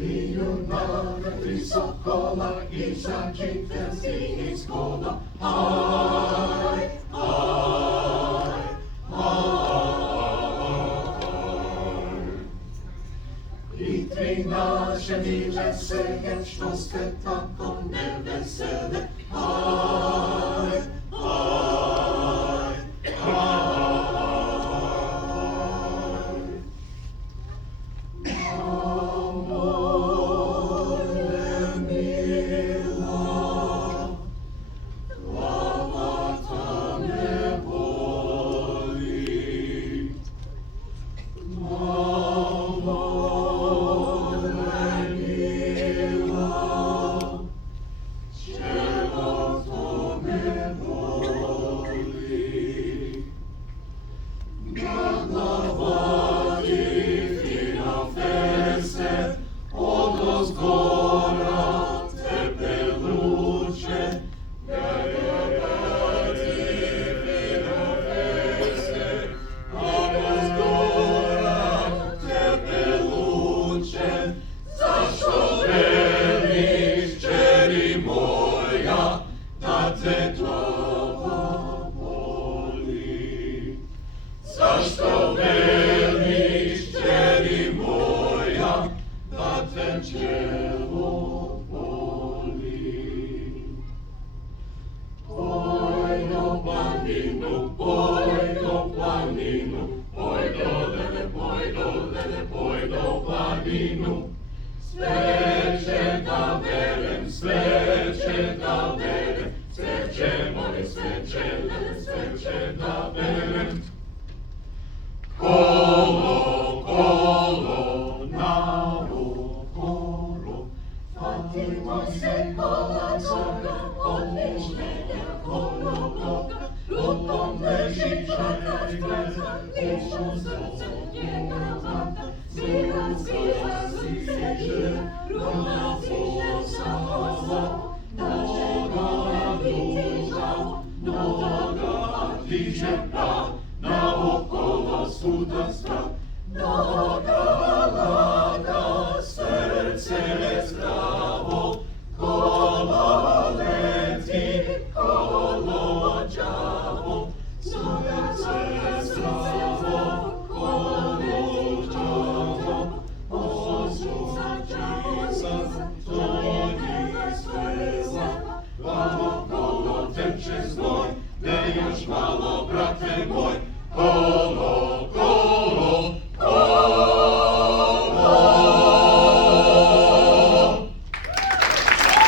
I junaka, tri sokola, i zađitelski iz kola. Aj, aj, aj. I tri naše mile selje, što ste tako nevesele. Aj, aj, aj. Zašto veliš, čeri moja, da te čelo boli? Poj do planinu, poj do planinu, poj do lele, poj do lele, poj do planinu, sve će da